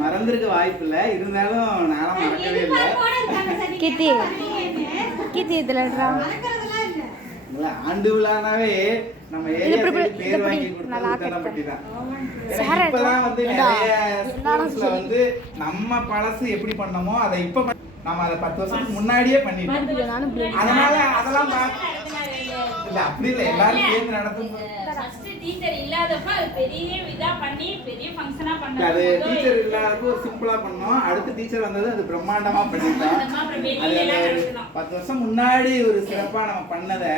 மறந்துருக்க வாய்ப்பு இல்லை, இருந்தாலும் நானும் மறக்கவே இல்லை. ஆண்டு விழானாவே நம்ம ஏரியா பேர் வாங்கி கொடுத்தது தான். இப்பதான் வந்து நிறைய ஸ்கூல்ஸ்ல வந்து நம்ம பழசு எப்படி பண்ணமோ அதை இப்ப நம்ம அதை 10 வருஷத்துக்கு முன்னாடியே பண்ணிட்டோம். அதனால அதெல்லாம் இல்ல அப்படி இல்லை, எல்லாரும் சேர்ந்து நடத்தும். டீச்சர் இல்லாதப்ப அது பெரிய இதா பண்ணி பெரிய ஃபங்க்ஷனா பண்ணோம். அது டீச்சர் இல்லாதப்போ சிம்பிளா பண்ணோம். அடுத்த டீச்சர் வந்தது அது பிரம்மாண்டமா பண்ணிட்டோம். அது 10 வருஷம் முன்னாடி ஒரு சிறப்பா நம்ம பண்ணதை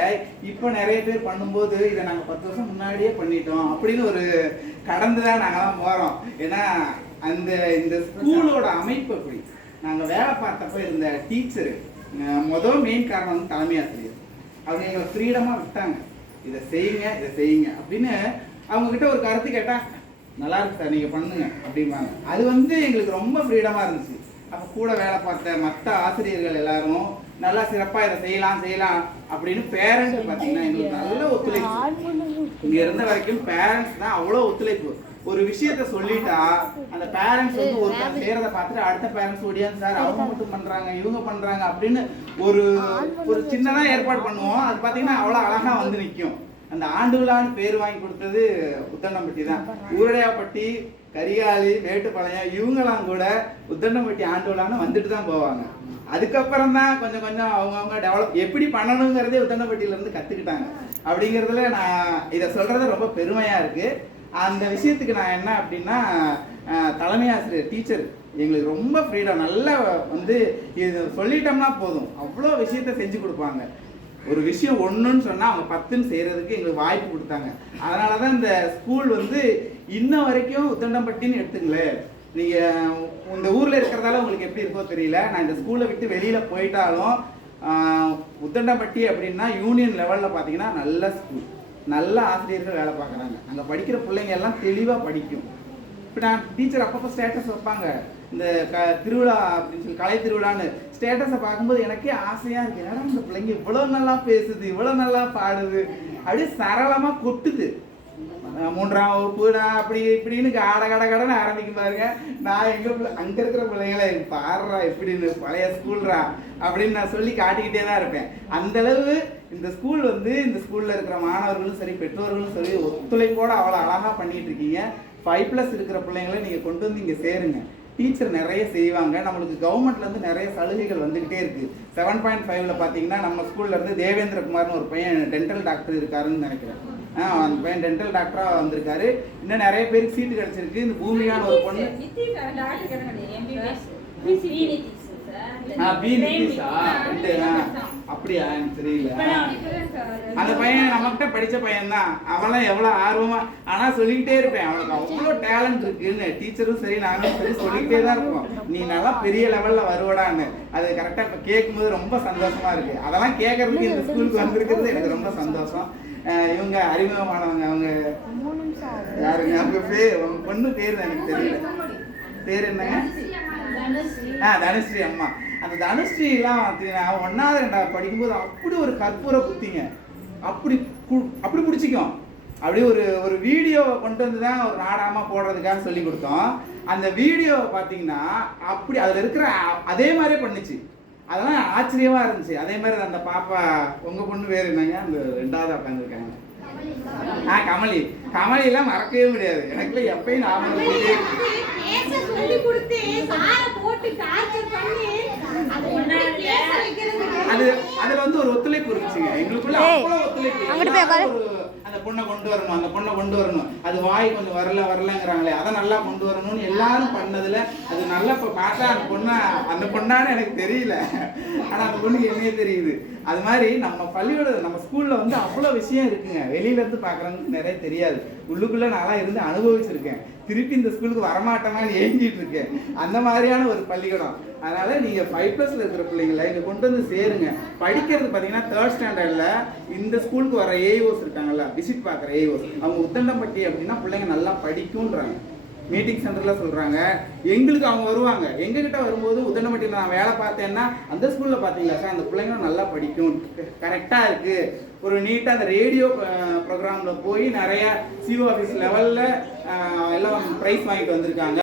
இப்ப நிறைய பேர் பண்ணும்போது இதை நாங்க 10 வருஷம் முன்னாடியே பண்ணிட்டோம் அப்படின்னு ஒரு கடந்துதான் நாங்கெல்லாம் போறோம். ஏன்னா இந்த ஸ்கூலோட அமைப்பு அப்படி. நாங்க வேலை பார்த்தப்ப இருந்த டீச்சரு முதல் மெயின் காரணம் வந்து தலைமை ஆசிரியர். அவங்க எங்களை ஃப்ரீடமா விட்டாங்க, இதை செய்யுங்க அப்படின்னு. அவங்க கிட்ட ஒரு கருத்து கேட்டா நல்லா இருக்கு சார் நீங்க பண்ணுங்க அப்படிம்பாங்க. அது வந்து எங்களுக்கு ரொம்ப ஃப்ரீடமா இருந்துச்சு. அப்ப கூட வேலை பார்த்த மற்ற ஆசிரியர்கள் எல்லாரும் நல்லா சிறப்பா இதை செய்யலாம் அப்படின்னு பேரண்ட்ஸ் பாத்தீங்கன்னா எங்களுக்கு நல்ல ஒத்துழைப்பு. இங்க இருந்த வரைக்கும் பேரண்ட்ஸ் தான் அவ்வளோ ஒத்துழைப்பு. ஒரு விஷயத்த சொல்லிட்டா அந்த பேரண்ட்ஸ் வந்து ஒருத்தர் செய்யறதை பார்த்துட்டு அடுத்த பேரண்ட்ஸ் ஓடியாந்து சார் அவங்க மட்டும் பண்றாங்க இவங்க பண்றாங்க அப்படின்னு ஒரு சின்னதா ஏற்பாடு பண்ணுவோம். அது பாத்தீங்கன்னா அவ்வளவு அழகா வந்து நிற்கும். அந்த ஆண்டு விழான்னு பேர் வாங்கி கொடுத்தது உத்தண்டம்பட்டி தான். ஊரடையாப்பட்டி, கரிகாலி, வேட்டுப்பாளையம் இவங்கெல்லாம் கூட உத்தண்டம்பட்டி ஆண்டு விழான்னு வந்துட்டு தான் போவாங்க. அதுக்கப்புறம் தான் கொஞ்சம் அவங்க டெவலப் எப்படி பண்ணணுங்கிறதே உத்தண்டம்பட்டியில இருந்து கத்துக்கிட்டாங்க. அப்படிங்கிறதுல நான் இதை சொல்றது ரொம்ப பெருமையா இருக்கு. அந்த விஷயத்துக்கு நான் என்ன அப்படின்னா தலைமை ஆசிரியர் டீச்சர் எங்களுக்கு ரொம்ப ஃப்ரீடம். நல்லா வந்து இது சொல்லிட்டோம்னா போதும் அவ்வளோ விஷயத்த செஞ்சு கொடுப்பாங்க. ஒரு விஷயம் ஒன்றுன்னு சொன்னால் அவங்க 10ன்னு செய்கிறதுக்கு எங்களுக்கு வாய்ப்பு கொடுத்தாங்க. அதனால தான் இந்த ஸ்கூல் வந்து இன்ன வரைக்கும் உத்தண்டம்பட்டின்னு எடுத்துங்களேன். நீங்கள் இந்த ஊரில் இருக்கிறதால உங்களுக்கு எப்படி இருக்கோ தெரியல. நான் இந்த ஸ்கூலை விட்டு வெளியில் போயிட்டாலும் உத்தண்டம்பட்டி அப்படின்னா யூனியன் லெவலில் பார்த்தீங்கன்னா நல்ல ஸ்கூல், நல்ல ஆசிரியர்கள் வேலை பார்க்குறாங்க. அங்கே படிக்கிற பிள்ளைங்க எல்லாம் தெளிவாக படிக்கும். இப்போ நான் டீச்சர் அப்பப்போ ஸ்டேட்டஸ் வைப்பாங்க. இந்த திருவிழா அப்படின்னு சொல்லி கலை திருவிழான்னு ஸ்டேட்டஸை பார்க்கும்போது எனக்கே ஆசையாக இருக்குது. ஏன்னா இந்த பிள்ளைங்க இவ்வளோ நல்லா பேசுது, இவ்வளோ நல்லா பாடுது, அப்படியே சரளமாக கொட்டுது. 3ஆம் வகுப்புடா அப்படி இப்படின்னு கடன்னு ஆரம்பிக்கும் பாருங்க. நான் அங்கே இருக்கிற பிள்ளைங்கள பாடுறா எப்படின்னு பழைய ஸ்கூல்ரா அப்படின்னு நான் சொல்லி காட்டிக்கிட்டே தான் இருப்பேன். அந்தளவு இந்த ஸ்கூல் வந்து இந்த ஸ்கூலில் இருக்கிற மாணவர்களும் சரி பெற்றோர்களும் சரி ஒத்துழைப்போடு அவ்வளோ அழகாக பண்ணிகிட்டு இருக்கீங்க. 5+ இருக்கிற பிள்ளைங்களை நீங்கள் கொண்டு வந்து இங்கே சேருங்க. டீச்சர் நிறைய செய்வாங்க. நம்மளுக்கு கவர்மெண்ட்லேருந்து நிறைய சலுகைகள் வந்துக்கிட்டே இருக்குது. 7.5ல் பார்த்தீங்கன்னா நம்ம ஸ்கூல்லேருந்து தேவேந்திர குமார்னு ஒரு பையன் டென்டல் டாக்டர் இருக்காருன்னு நினைக்கிறேன். அந்த பையன் டென்டல் டாக்டராக வந்திருக்காரு. இன்னும் நிறைய பேருக்கு சீட்டு கிடச்சிருக்கு. இந்த பூமியான ஒரு பொண்ணு அப்படியா எனக்கு தெரியல. அந்த பையன் நம்மகிட்ட படிச்ச பையன் தான். அவெல்லாம் எவ்வளவு ஆர்வமா ஆனா சொல்லிக்கிட்டே இருப்பேன் அவனுக்கு அவ்வளோ டேலண்ட் இருக்குன்னு. டீச்சரும் சரி நானும் சரி சொல்லிக்கிட்டே தான் இருப்போம் நீ நல்லா பெரிய லெவல்ல வருவடான்னு. அது கரெக்டா இப்ப கேட்கும் போது ரொம்ப சந்தோஷமா இருக்கு. அதெல்லாம் கேட்கறதுக்கு இந்த ஸ்கூலுக்கு வந்திருக்கிறது எனக்கு ரொம்ப சந்தோஷம். இவங்க அறிமுகமானவங்க. அவங்க யாருங்க? அவங்க பேர் உங்க பொண்ணு பேர் எனக்கு தெரியல. பேர் என்னங்க? தனுஸ்ரீ அம்மா. அந்த தனுஸ்ரீ எல்லாம் பார்த்தீங்கன்னா 1வது 2வது படிக்கும்போது அப்படி ஒரு கற்பூர புத்திங்க. அப்படி பிடிச்சிக்கும். அப்படியே ஒரு வீடியோவை கொண்டு வந்து தான் ஒரு நாடாமா போடுறதுக்காக சொல்லி கொடுத்தோம். அந்த வீடியோவை பார்த்தீங்கன்னா அப்படி அதில் இருக்கிற அதே மாதிரியே பண்ணுச்சு. அதெல்லாம் ஆச்சரியமா இருந்துச்சு. அதே மாதிரி அந்த பாப்பா உங்க பொண்ணு பேர் என்னங்க? அந்த 2வது உட்காந்துருக்காங்க கமலிலாம் மறக்கவே முடியாது. எனக்குள்ள எப்பயும் அதுல வந்து ஒரு ஒத்துழைப்பு இருந்துச்சுங்க எங்களுக்குள்ள. அவ்வளவு ஒத்துழைப்பு. அந்த பொண்ணை கொண்டு வரணும் அது வாய் கொஞ்சம் வரலங்கிறாங்களே அதை நல்லா கொண்டு வரணும்னு எல்லாரும் பண்ணதுல அது நல்லா இப்ப பார்த்தா அந்த பொண்ணான்னு எனக்கு தெரியல. ஆனா அந்த பொண்ணுக்கு என்னையே தெரியுது. அது மாதிரி நம்ம பள்ளியோட நம்ம ஸ்கூல்ல வந்து அவ்வளவு விஷயம் இருக்குங்க. வெளியில இருந்து பாக்குறவங்களுக்கு நிறைய தெரியாது. உள்ளுக்குள்ள நல்லா இருந்து அனுபவிச்சிருக்கேன். திருப்பி இந்த ஸ்கூலுக்கு வரமாட்டேன்னு ஏங்கிட்டு இருக்கேன். அந்த மாதிரியான ஒரு பள்ளிக்கூடம். அதனால நீங்க 5+ல இருக்கிற பிள்ளைங்களை இங்க கொண்டு வந்து சேருங்க. படிக்கிறது பாத்தீங்கன்னா 3rd ஸ்டாண்டர்ட்ல இந்த ஸ்கூலுக்கு வர ஏஓஸ் இருக்காங்கல்ல, விசிட் பார்க்குற ஏஓஸ், அவங்க உத்தண்டம்பட்டி அப்படின்னா பிள்ளைங்க நல்லா படிக்கும்ன்றாங்க. மீட்டிங் சென்டர்ல சொல்றாங்க. எங்களுக்கு அவங்க வருவாங்க. எங்ககிட்ட வரும்போது உத்தண்டம்பட்டியில் நான் வேலை பார்த்தேன்னா அந்த ஸ்கூல்ல பாத்தீங்களா சார் அந்த பிள்ளைங்களும் நல்லா படிக்கும், கரெக்டா இருக்கு, ஒரு நீட்டாக அந்த ரேடியோ ப்ரோக்ராமில் போய் நிறைய சிஓ ஆஃபீஸ் லெவலில் எல்லாம் ப்ரைஸ் வாங்கிட்டு வந்திருக்காங்க.